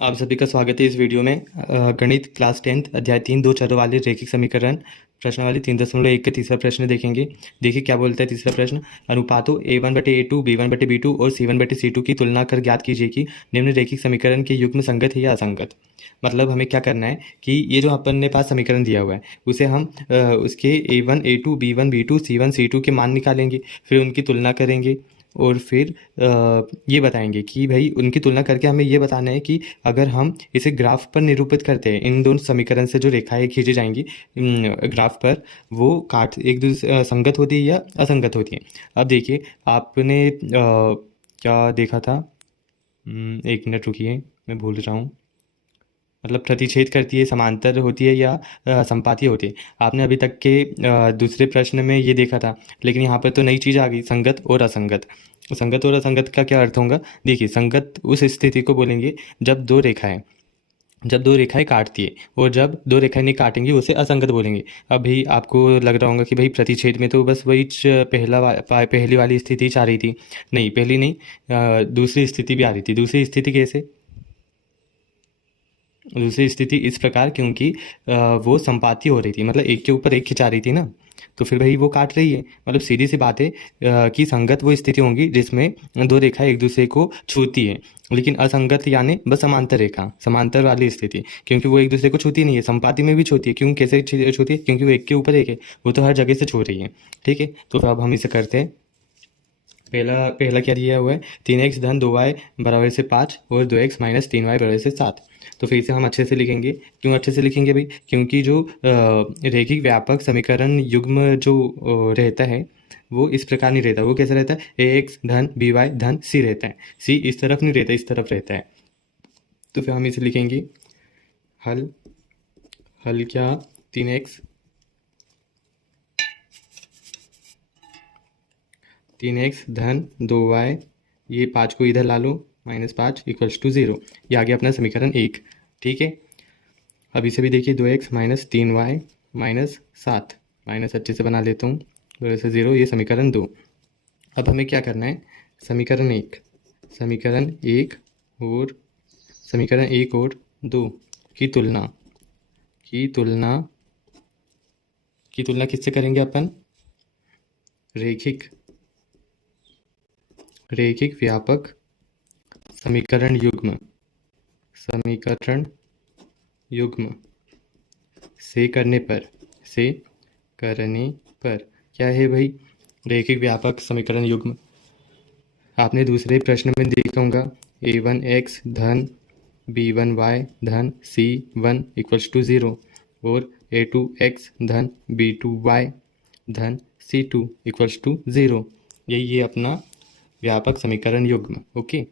आप सभी का स्वागत है इस वीडियो में। गणित क्लास 10 अध्याय 3 दो चरों वाले रैखिक समीकरण प्रश्नावली 3.1 का तीसरा प्रश्न देखेंगे। देखिए क्या बोलता है तीसरा प्रश्न। अनुपातों a1/a2 b1/b2 और c1/c2 की तुलना कर ज्ञात कीजिए कि निम्न रैखिक समीकरण के युग्म संगत है या असंगत। मतलब हमें क्या करना है कि ये जो अपन ने पास समीकरण दिया हुआ है उसे हम उसके a1 a2 b1 b2 c1 c2 के मान निकालेंगे, फिर उनकी तुलना करेंगे और फिर ये बताएंगे कि भाई उनकी तुलना करके हमें ये बताना है कि अगर हम इसे ग्राफ पर निरूपित करते हैं, इन दोनों समीकरण से जो रेखाएं खींची जाएंगी ग्राफ पर, वो काट एक दूसरे संगत होती है या असंगत होती है। अब देखिए आपने क्या देखा था। एक मिनट रुकिए, मैं भूल रहा हूँ। मतलब प्रतिच्छेद करती है, समांतर होती है या संपातीय होती है। आपने अभी तक के दूसरे प्रश्न में ये देखा था, लेकिन यहाँ पर तो नई चीज़ आ गई, संगत और असंगत। संगत और असंगत का क्या अर्थ होगा। देखिए संगत उस स्थिति को बोलेंगे जब दो रेखाएं काटती है, और जब दो रेखाएं नहीं काटेंगी उसे असंगत बोलेंगे। अभी आपको लग रहा होगा कि भाई प्रतिच्छेद में तो बस वही पहली वाली स्थिति आ रही थी। नहीं, पहली नहीं, दूसरी स्थिति भी आ रही थी। दूसरी स्थिति कैसे? दूसरी स्थिति इस प्रकार, क्योंकि वो संपाती हो रही थी, मतलब एक के ऊपर एक खिंचा रही थी ना, तो फिर भाई वो काट रही है। मतलब सीधी सी बात है कि संगत वो स्थिति होंगी जिसमें दो रेखा एक दूसरे को छूती है, लेकिन असंगत यानी बस समांतर रेखा, समांतर वाली स्थिति, क्योंकि वो एक दूसरे को छूती नहीं है। संपाती में भी छूती है, क्यों कैसे छूती है? क्योंकि वो एक के ऊपर एक है, वो तो हर जगह से छू रही है। ठीक है, तो अब हम इसे करते हैं। पहला पहला क्या दिया हुआ है, 3x धन 2y बराबर से 5 और 2x माइनस 3y बराबर से 7। तो फिर से हम अच्छे से लिखेंगे। क्यों अच्छे से लिखेंगे भाई? क्योंकि जो रैखिक व्यापक समीकरण युग्म जो रहता है वो इस प्रकार नहीं रहता। वो कैसे रहता है? ax धन by धन c रहता है। c इस तरफ नहीं रहता, इस तरफ रहता है। तो फिर हम इसे लिखेंगे हल। हल क्या? 3x धन 2y, ये 5 को इधर ला लो, -5 इक्वल्स टू 0। ये आ गया अपना समीकरण 1। ठीक है, अब इसे भी देखिए, 2x minus 3y minus 7, minus अच्छे से बना लेता हूँ, वैसे 0। ये समीकरण 2। अब हमें क्या करना है? समीकरण 1 और समीकरण 1 और 2 की तुलना किससे करेंगे अपन? रैखिक व्यापक समीकरण युग्म से करने पर क्या है भाई? रैखिक व्यापक समीकरण युग्म आपने दूसरे प्रश्न में देखा होगा, a1x धन b1y धन c1 इक्वल्स टू 0 और a2x धन b2y धन c2 इक्वल्स टू 0। यही ये अपना व्यापक समीकरण युग्म। ओके,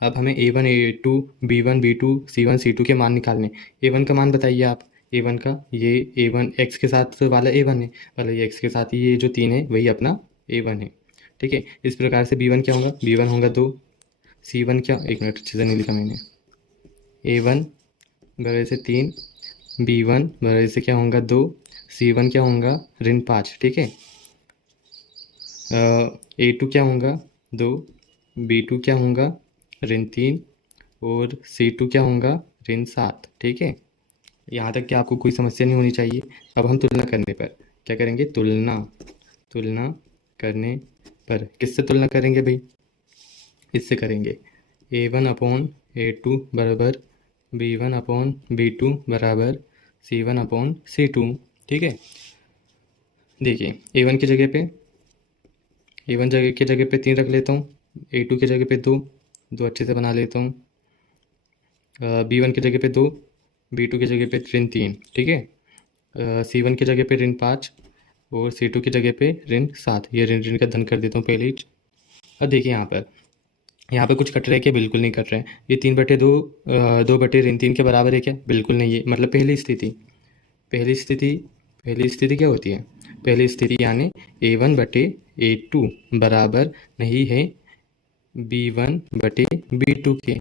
अब हमें a1 a2 b1 b2 c1 c2 के मान निकालने। a1 का मान बताइए आप। a1 का, ये a1 x के साथ वाला a1 है, मतलब ये x के साथ ये जो 3 है वही अपना a1 है। ठीक है, इस प्रकार से b1 क्या होगा? b1 होगा 2, c1 क्या, एक मिनट अच्छे से नहीं लिखा मैंने, a1 बराबर से 3, b1 बराबर से क्या होगा 2, c1 क्या होगा ऋण 5। ठीक है, a2 क्या होगा 2, b2 क्या होगा ऋण 3 और c2 क्या होगा ऋण 7। ठीक है, यहाँ तक कि आपको कोई समस्या नहीं होनी चाहिए। अब हम तुलना करने पर क्या करेंगे? तुलना करने पर किससे तुलना करेंगे भाई? इससे करेंगे, a1 अपॉन a2 बराबर b1 अपॉन b2 बराबर c1 अपॉन c2। ठीक है, देखिए a1 की जगह पे 3 रख लेता हूँ, a2 की जगह पे 2 अच्छे से बना लेता हूँ, b1 की जगह पे 2, b2 की जगह पे ऋण 3। ठीक है, c1 की जगह पे ऋण 5 और c2 की जगह पे ऋण 7। ये ऋण का धन कर देता हूँ पहले ही। अब देखिए यहाँ पर कुछ कट रहा है क्या? बिल्कुल नहीं कट रहा है। ये 3/2 2 बटे ऋण 3 के बराबर है क्या? बिल्कुल नहीं है। मतलब पहली स्थिति क्या होती है? पहली स्थिति यानी a1/a2 बराबर नहीं है b1/b2 के।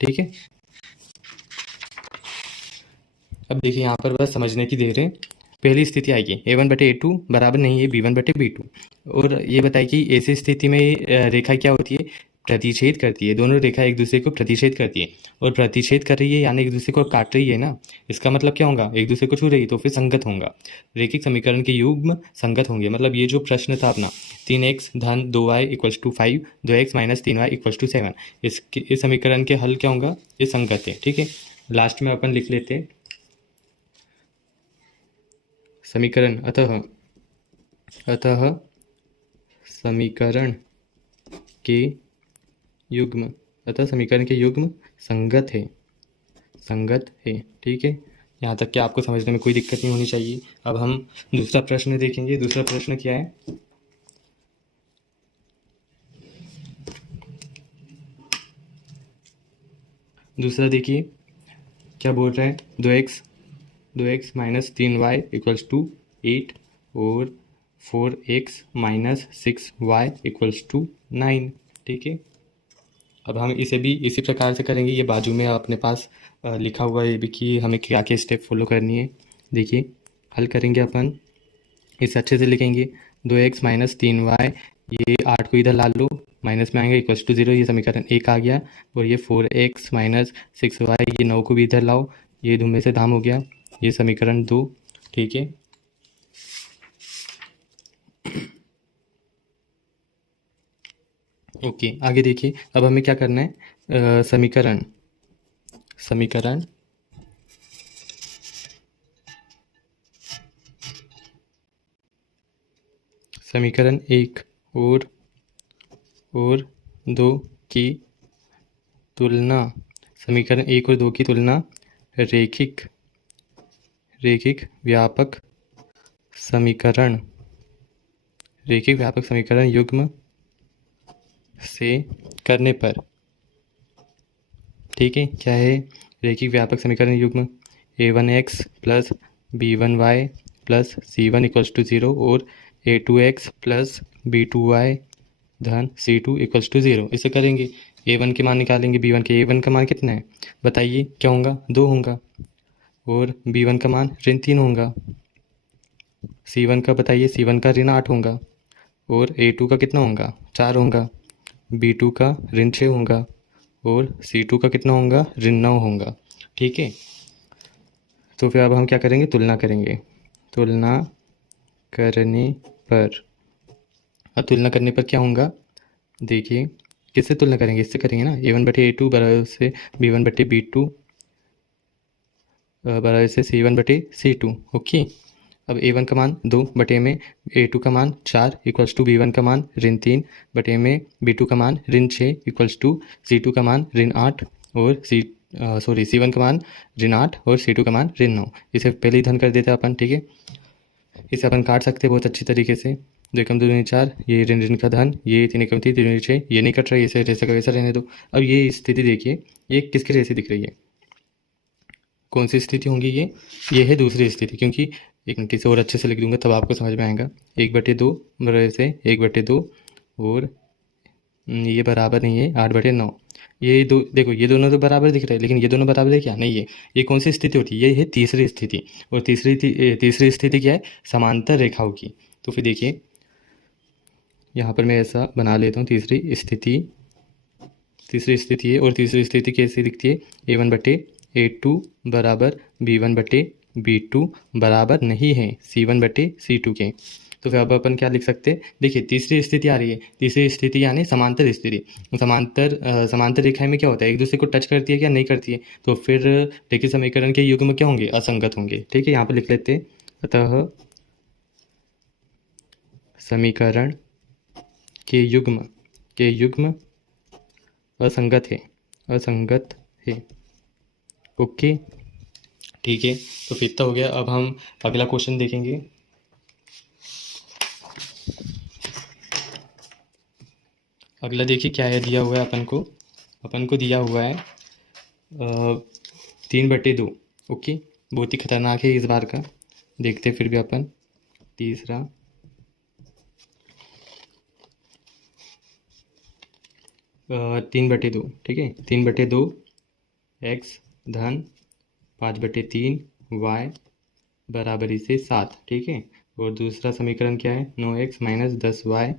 ठीक है, अब देखिए यहाँ पर बस समझने की देर है। पहली स्थिति आएगी a1/a2 बराबर नहीं है b1/b2, और ये बताए कि ऐसी स्थिति में रेखा क्या होती है? प्रतिच्छेद करती है, दोनों रेखा एक दूसरे को प्रतिच्छेद करती है, और प्रतिच्छेद कर रही है यानी एक दूसरे को काट रही है ना, इसका मतलब क्या होगा, एक दूसरे को छू रही है तो फिर संगत होगा। रेखिक समीकरण के युग्म संगत होंगे, मतलब ये जो प्रश्न था अपना 3x धन 2y equals to 5, 2x minus 3y equals to 7, इस समीकरण के हल क्या होगा, ये संगत है। ठीक है, लास्ट में अपन लिख लेते हैं समीकरण अतः समीकरण के युग्म संगत है। ठीक है, यहाँ तक कि आपको समझने में कोई दिक्कत नहीं होनी चाहिए। अब हम दूसरा प्रश्न देखेंगे। दूसरा प्रश्न क्या है, दूसरा देखिए क्या बोल रहा है, 2x minus 3y equals to 8 और 4x minus 6y equals to 9। ठीक है, अब हम इसे भी इसी प्रकार से करेंगे। ये बाजू में अपने पास लिखा हुआ है ये भी कि हमें क्या क्या स्टेप फॉलो करनी है। देखिए हल करेंगे अपन, इसे अच्छे से लिखेंगे। 2x माइनस 3y, ये 8 को इधर ला लो, माइनस में आएंगे इक्वल्स टू 0, ये समीकरण 1 आ गया। और ये 4x माइनस 6y, ये 9 को भी इधर लाओ, ये धुम्मे से धाम हो गया, ये समीकरण 2। ठीक है, ओके आगे देखिए। अब हमें क्या करना है, समीकरण 1 और 2 की तुलना, समीकरण 1 और 2 की तुलना रेखिक व्यापक समीकरण युग्म से करने पर। ठीक है, क्या है, रेखिक व्यापक समीकरण युग्म a1x plus b1y plus c1 equals to 0 और a2x प्लस b2y धन c2 इक्वल्स टू 0। इसे करेंगे, a1 के मान निकालेंगे, b1 के, a1 का मान कितना है बताइए, क्या होगा, 2 होगा, और b1 का मान ऋण 3 होगा, c1 का बताइए, c1 का ऋण 8 होगा, और a2 का कितना होगा, 4 होगा, b2 का ऋण 6 होगा, और c2 का कितना होगा, ऋण 9 होगा। ठीक है, तो फिर अब हम क्या करेंगे, तुलना करेंगे। तुलना करने पर क्या होगा, देखिए किससे तुलना करेंगे, इससे करेंगे ना, a1/a2 बराबर से b1/b2 बराबर से c1/c2। ओके, अब a1 का मान 2 बटे में a2 का मान 4 इक्वल्स टू b1 का मान ऋण 3 बटे में b2 का मान ऋण 6 इक्वल्स टू c2 का मान ऋण 8 और c1 का मान ऋण 8 और c2 का मान ऋण 9। इसे पहले ही धन कर देते हैं अपन। ठीक है, इसे अपन काट सकते हैं बहुत अच्छी तरीके से, 2 एकम 2 दूनी 4, ये ऋण ऋण का धन, ये 3 एकम 3 3 दूनी 6, ये नहीं कट रहा है, इसे जैसा का वैसा रहने दो। अब ये स्थिति देखिए, ये किसके जैसी दिख रही है, कौन सी स्थिति होंगी, ये है दूसरी स्थिति, क्योंकि एक मिनट से और अच्छे से लिख दूंगा तब आपको समझ में आएगा। 1/2 बराबर से 1/2 और ये बराबर नहीं है 8/9, ये दो देखो, ये दोनों तो बराबर दिख रहे हैं, लेकिन ये दोनों बराबर है क्या, नहीं है। ये कौन सी स्थिति होती है, ये है तीसरी स्थिति। और तीसरी स्थिति क्या है, समांतर रेखाओं की। तो फिर देखिए यहाँ पर मैं ऐसा बना लेता हूँ, तीसरी स्थिति है, और तीसरी स्थिति कैसी दिखती है, a1/a2 बराबर b1/b2 बराबर नहीं है c1/c2 के। तो फिर अब अपन क्या लिख सकते हैं, देखिए तीसरी स्थिति आ रही है, तीसरी स्थिति यानी समांतर स्थिति। समांतर रेखाएं में क्या होता है, एक दूसरे को टच करती है क्या, नहीं करती है, तो फिर रेखीय समीकरण के युग्म क्या होंगे, असंगत होंगे। ठीक है, यहाँ पर लिख लेते हैं, अतः समीकरण के युग्म असंगत है। ओके, ठीक है, तो फिर इतना हो गया। अब हम अगला क्वेश्चन देखेंगे। अगला देखिए क्या है, दिया हुआ है अपन को दिया हुआ है 3/2। ओके, बहुत ही खतरनाक है इस बार का, देखते फिर भी अपन। तीसरा 3/2, ठीक है, 3/2 x धन 5/3 y बराबरी से 7। ठीक है, और दूसरा समीकरण क्या है, 9x माइनस 10y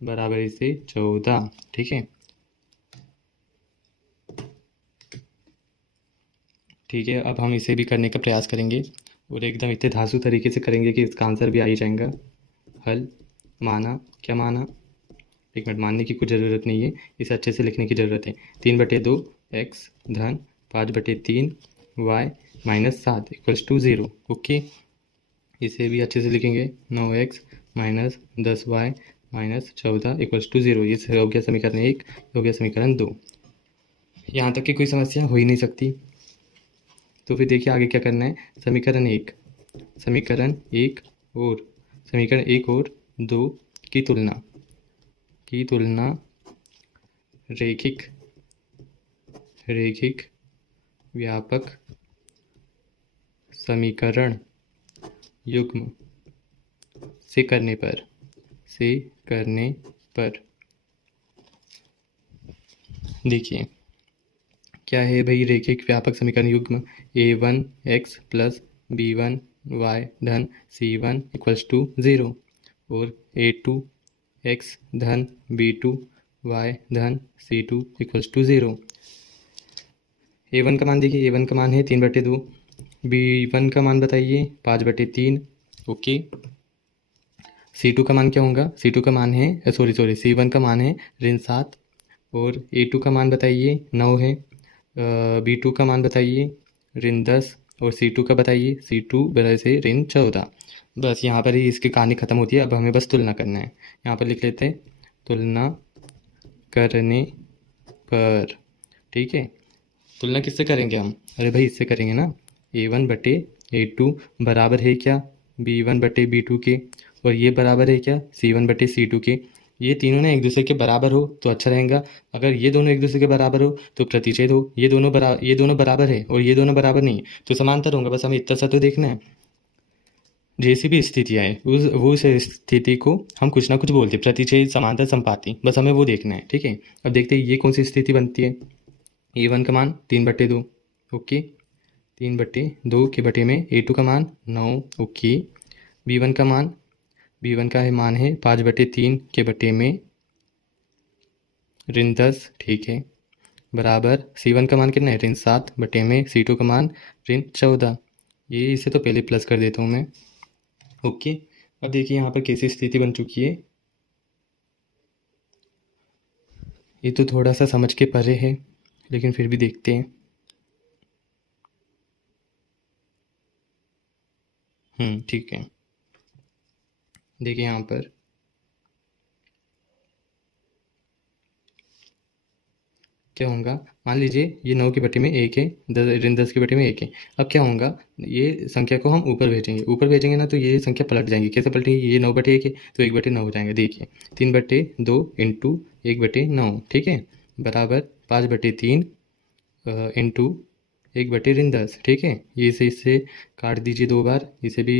बराबरी से 14। ठीक है, ठीक है, अब हम इसे भी करने का प्रयास करेंगे और एकदम इतने धांसू तरीके से करेंगे कि इसका आंसर भी आ ही जाएगा। हल माना, क्या माना, एक मिनट, मानने की कुछ ज़रूरत नहीं है, इसे अच्छे से लिखने की ज़रूरत है। 3/2 एक्स धन 5/3 y minus 7 equals to 0। Okay, इसे भी अच्छे से लिखेंगे। 9x minus 10y minus 14 equals to 0। ये हो गया समीकरण 1, हो गया समीकरण 2। यहाँ तक की कोई समस्या हो ही नहीं सकती। तो फिर देखिए आगे क्या करना है। समीकरण 1 और समीकरण 1 और 2 की तुलना रैखिक व्यापक समीकरण युग्म से करने पर देखिए क्या है भाई। रैखिक व्यापक समीकरण युग्म a1x प्लस b1y धन c1 इक्वल्स टू 0 और a2x धन b2y धन c2 इक्वल्स टू 0। a1 का मान देखिए, a1 का मान है 3/2, b1 का मान बताइए 5/3। ओके, c2 का मान क्या होगा, c2 का मान है c1 का मान है ऋण 7 और a2 का मान बताइए 9 है, b2 का मान बताइए ऋण 10 और c2 का बताइए c2 बराबर से ऋण 14। बस यहाँ पर ही इसकी कहानी ख़त्म होती है। अब हमें बस तुलना करना है। यहाँ पर लिख लेते हैं तुलना करने पर। ठीक है, तुलना किससे करेंगे हम, अरे भाई इससे करेंगे ना। a1/a2 बराबर है क्या b1/b2 के, और ये बराबर है क्या c1/c2 के। ये तीनों ना एक दूसरे के बराबर हो तो अच्छा रहेगा। अगर ये दोनों एक दूसरे के बराबर हो तो प्रतिच्छेद हो। ये दोनों बराबर है और ये दोनों बराबर नहीं तो समांतर होंगे। बस हमें इतना सा तो देखना है। जैसी भी स्थिति आए उस स्थिति को हम कुछ ना कुछ बोलते हैं, प्रतिच्छेद, समांतर, संपाती, बस हमें वो देखना है। ठीक है, अब देखते हैं ये कौन सी स्थिति बनती है। a1 का मान 3/2, ओके, 3/2 के बटे में a2 का मान 9, ओके, b1 का मान है 5/3 के बटे में ऋण 10, ठीक है, बराबर c1 का मान कितना है ऋण 7 बटे में c2 का मान ऋण 14। ये इसे तो पहले प्लस कर देता हूँ मैं। ओके, अब देखिए यहाँ पर कैसी स्थिति बन चुकी है। ये तो थोड़ा सा समझ के परे है लेकिन फिर भी देखते हैं। ठीक है, देखिए यहाँ पर क्या होगा। मान लीजिए ये 9 के बटे में 1 है, ऋण 10 के बटे में 1 है। अब क्या होगा, ये संख्या को हम ऊपर भेजेंगे ना तो ये संख्या पलट जाएंगी। कैसे पलटेंगी, ये 9/1 है तो 1/9 हो जाएगा। देखिए 3/2 इंटू 1/9, ठीक है, बराबर 5/3 इंटू 1/ऋण 10, ठीक है। ये इससे काट दीजिए 2 बार। इसे भी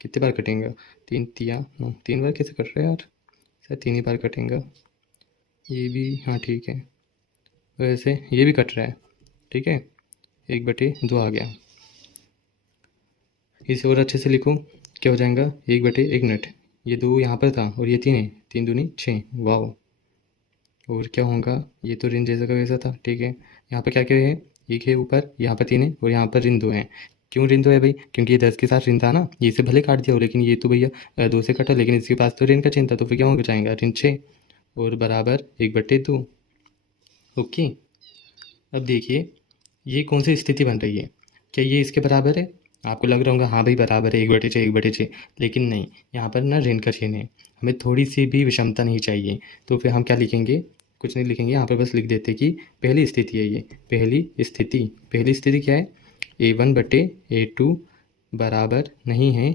कितने बार कटेंगे, 3 3 बार कैसे कट रहा है यार, शायद 3 ही बार कटेंगे। ये भी हाँ ठीक है, वैसे ये भी कट रहा है, ठीक है, 1/2 आ गया। इसे और अच्छे से लिखो, क्या हो जाएगा 1/1 मिनट, ये 2 यहाँ पर था और ये 3 है, 3 दूनी 6, वाओ। और क्या होगा, ये तो ऋण जैसा का वैसा था, ठीक है। यहाँ पर क्या क्या है, 1 है ऊपर, यहाँ पर 3 है और यहाँ पर ऋण 2 है। क्यों ऋण 2 है भाई, क्योंकि ये 10 के साथ ऋण था ना, ये इसे भले काट दिया हो लेकिन ये तो भैया 2 से कटा, लेकिन इसके पास तो ऋण का चिन्ह था तो फिर क्या हो जाएगा ऋण 6 और बराबर 1/2। ओके, अब देखिए ये कौन सी स्थिति बन रही है, क्या ये इसके बराबर है। आपको लग रहा होगा हाँ भाई बराबर है 1/6 1/6, लेकिन नहीं, यहाँ पर ना ऋण का चिन्ह है। हमें थोड़ी सी भी विषमता नहीं चाहिए तो फिर हम क्या लिखेंगे, कुछ नहीं लिखेंगे, यहाँ पर बस लिख देते कि पहली स्थिति है। ये पहली स्थिति क्या है, a1/a2 बराबर नहीं है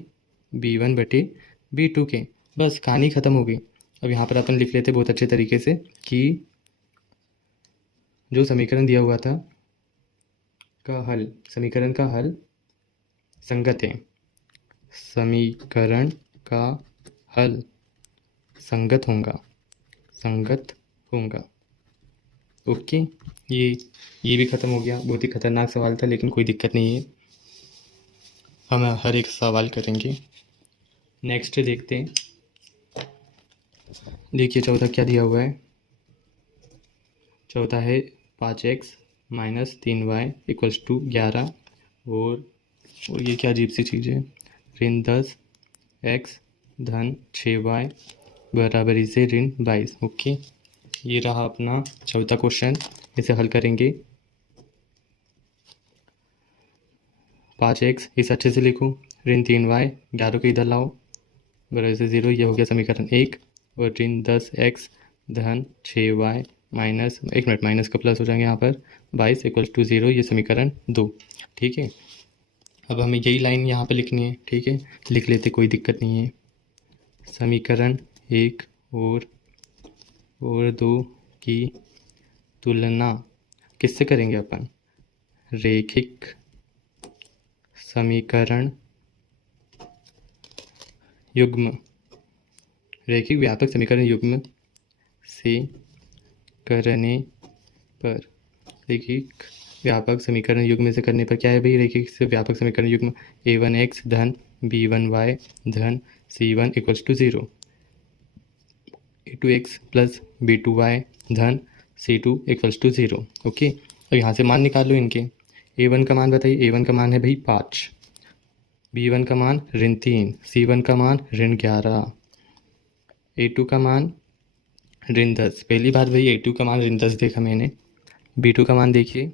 b1/b2 के। बस कहानी ख़त्म हो गई। अब यहाँ पर अपन लिख लेते बहुत अच्छे तरीके से कि जो समीकरण दिया हुआ था समीकरण का हल संगत है। समीकरण का हल संगत होगा। ओके, ये भी ख़त्म हो गया। बहुत ही खतरनाक सवाल था लेकिन कोई दिक्कत नहीं है, हम हर एक सवाल करेंगे। नेक्स्ट देखते हैं। देखिए चौथा क्या दिया हुआ है, चौथा है 5x minus 3y equals to 11 और ये क्या अजीब सी चीज़ है, ऋण 10 x धन 6y बराबर इसे ऋण 22। ओके, ये रहा अपना चौथा क्वेश्चन, इसे हल करेंगे। 5x इस अच्छे से लिखो, ऋण 3y 11 को इधर लाओ बराबर से 0, ये हो गया समीकरण 1। और ऋण 10x धन 6y माइनस, एक मिनट, माइनस का प्लस हो जाएंगे यहाँ पर, 22 इक्वल्स टू 0, ये समीकरण 2। ठीक है, अब हमें यही लाइन यहाँ पे लिखनी है। ठीक है, लिख लेते, कोई दिक्कत नहीं है। समीकरण 1 और 2 की तुलना किससे करेंगे अपन? रैखिक समीकरण युग्म, रैखिक व्यापक समीकरण युग्म से करने पर, रैखिक व्यापक समीकरण युग्म से करने पर क्या है भाई? रैखिक से व्यापक समीकरण युग्म a1x धन b1y धन c1 equals to 0, a2x plus b2y धन c2 इक्वल्स टू 0। ओके, और यहाँ से मान निकालो इनके। a1 का मान बताइए, a1 का मान है भाई 5, b1 का मान ऋण 3, c1 का मान ऋण 11, a2 का मान ऋण 10। पहली बार भाई a2 का मान ऋण 10 देखा मैंने। b2 का मान देखिए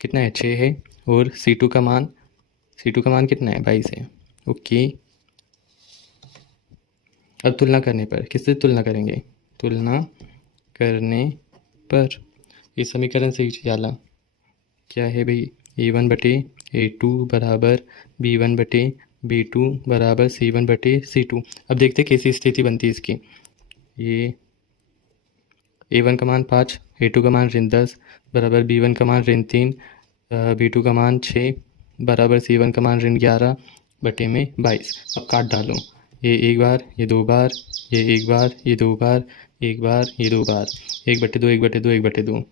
कितना है, 6 है। और c2 का मान कितना है, 22 है। ओके, अब तुलना करने पर, किससे तुलना करेंगे? तुलना करने पर इस समीकरण से जाला क्या है भाई, a1 बटे a2 बराबर b1 बटे b2 बराबर c1 बटे c2। अब देखते कैसी स्थिति बनती है इसकी। ये a1 का मान 5, a2 का मान ऋण 10 बराबर b1 का मान ऋण 3, b2 का मान 6 बराबर c1 का मान ऋण 11 बटे में 22। अब काट डालो, ये एक बार, ये दो बार, ये एक बार, ये दो बार, एक बार, ये दो बार, 1/2 1/2 1/2।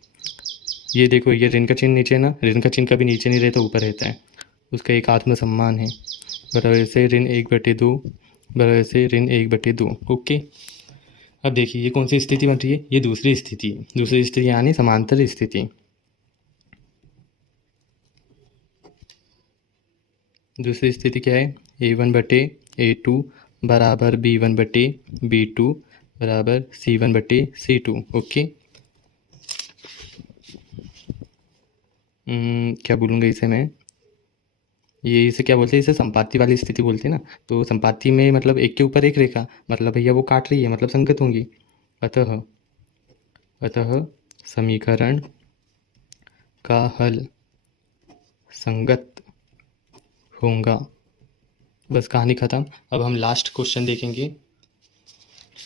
ये देखो, ये ऋण का चिन्ह नीचे ना, ऋण का चिन्ह कभी नीचे नहीं रहता, ऊपर रहता है, उसका एक आत्मसम्मान है। बराबर से ऋण 1/2 बराबर से ऋण 1/2। ओके, अब देखिए ये कौन सी स्थिति बन रही है, ये दूसरी स्थिति है। दूसरी स्थिति यानी समांतर स्थिति। दूसरी स्थिति क्या है, a1 बटे a2 बराबर b1 बटे b2 बराबर c1 बटे c2। ओके, क्या बोलूँगा इसे मैं, ये इसे क्या बोलते हैं, इसे संपाती वाली स्थिति बोलते हैं ना। तो संपाती में मतलब एक के ऊपर एक रेखा, मतलब भैया वो काट रही है, मतलब संगत होंगी। अतः समीकरण का हल संगत होगा। बस कहानी ख़त्म। अब हम लास्ट क्वेश्चन देखेंगे,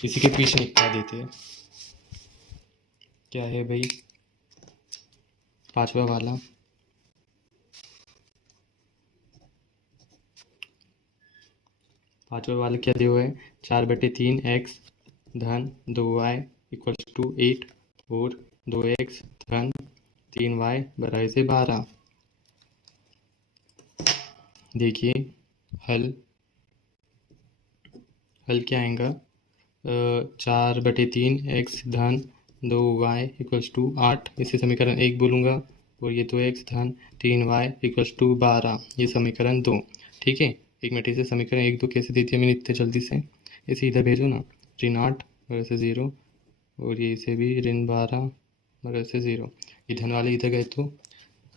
इसी के पीछे निपटा देते हैं। क्या है भाई, पांचवा वाला। पांचवा वाला क्या दिया हुआ है, 4/3 x धन 2y इक्वल्स टू 8 और 2x धन 3y बराबर से 12। देखिए हल क्या आएगा, 4/3 x धन 2y इक्वल्स टू 8, इसे समीकरण 1 बोलूँगा। और ये 2x धन 3y इक्वल्स टू 12, ये समीकरण 2। ठीक है, एक मिनट, इसे समीकरण 1 2 कैसे देती है मैंने इतने जल्दी से, इसे इधर भेजो ना, ऋण 8 बराबर से 0, और ये इसे भी ऋण 12 बराबर से 0। ये धन वाले इधर गए तो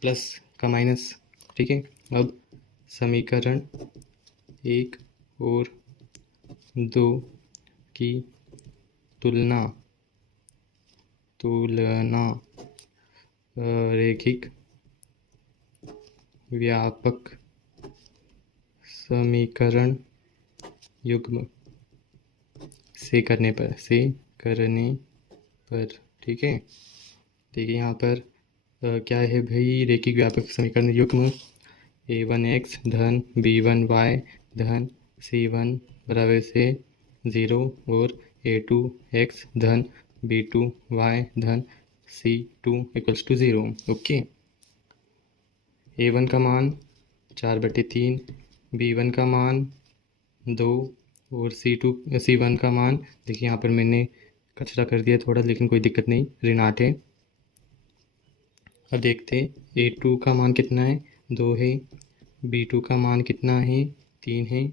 प्लस का माइनस। ठीक है, अब समीकरण 1 और 2 की तुलना रैखिक व्यापक समीकरण युग्म से करने पर, ठीक है। देखिए यहाँ पर क्या है भाई, रैखिक व्यापक समीकरण युग्म a1x धन b1y धन c1 बराबर से 0 और a2x धन b2y धन c2 equals to 0। Okay, a1 का मान 4/3, b1 का मान 2 और c1 का मान, देखिए यहाँ पर मैंने कचरा कर दिया थोड़ा, लेकिन कोई दिक्कत नहीं, ऋण 8 है। अब देखते a2 का मान कितना है, 2 है, B2 का मान कितना है 3 है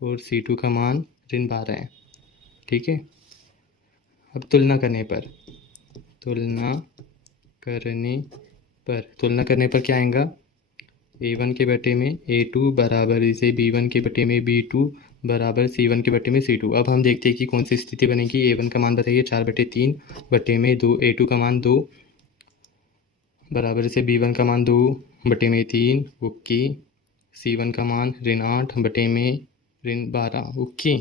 और C2 का मान -12 है। ठीक है, अब तुलना करने पर क्या आएगा, A1 के बटे में A2 बराबर इसे B1 के बटे में B2 बराबर C1 के बटे में C2। अब हम देखते हैं कि कौन सी स्थिति बनेगी। A1 का मान बताइए 4/3 बटे में 2, A2 का मान 2 बराबर इसे B1 का मान 2/3 ओके, C1 का मान -8 बटे में -12 ओके।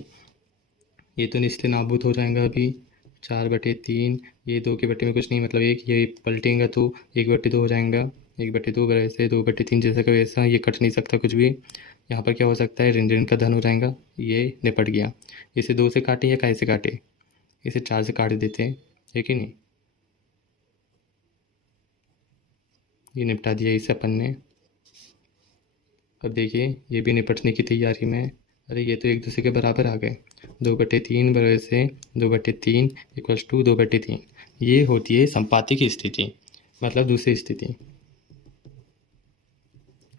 ये तो निश्चित नाबूद हो जाएगा अभी 4/3, ये 2 के बटे में कुछ नहीं मतलब 1, ये पलटेगा तो 1/2 हो जाएगा, 1/2 वैसे 2/3 जैसा का वैसा, ये कट नहीं सकता कुछ भी। यहाँ पर क्या हो सकता है, ऋण ऋण का धन हो जाएगा, ये निपट गया। इसे 2 से काटे या काय से काटे, इसे 4 से काट देते हैं, है कि नहीं। ये निपटा दिया इसे अपन ने। अब देखिए ये भी निपटने की तैयारी में, अरे ये तो एक दूसरे के बराबर आ गए। 2/3 बराबर से 2/3 इक्वल्स टू 2/3। ये होती है संपाती की स्थिति, मतलब दूसरी स्थिति,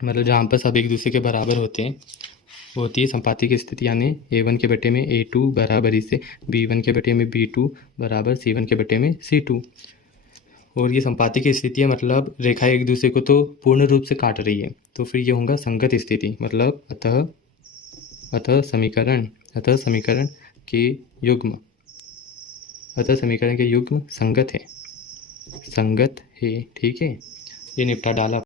मतलब जहाँ पर सब एक दूसरे के बराबर होते हैं वो होती है संपाती की स्थिति। यानी A1 के बटे में A2 बराबर इसे B1 के बटे में B2 बराबर C1 के बटे में C2। और ये संपाती की स्थिति है, मतलब रेखा एक दूसरे को तो पूर्ण रूप से काट रही है, तो फिर ये होगा संगत स्थिति। मतलब अतः समीकरण के युग्म संगत है। ठीक है, ये निपटा डाला।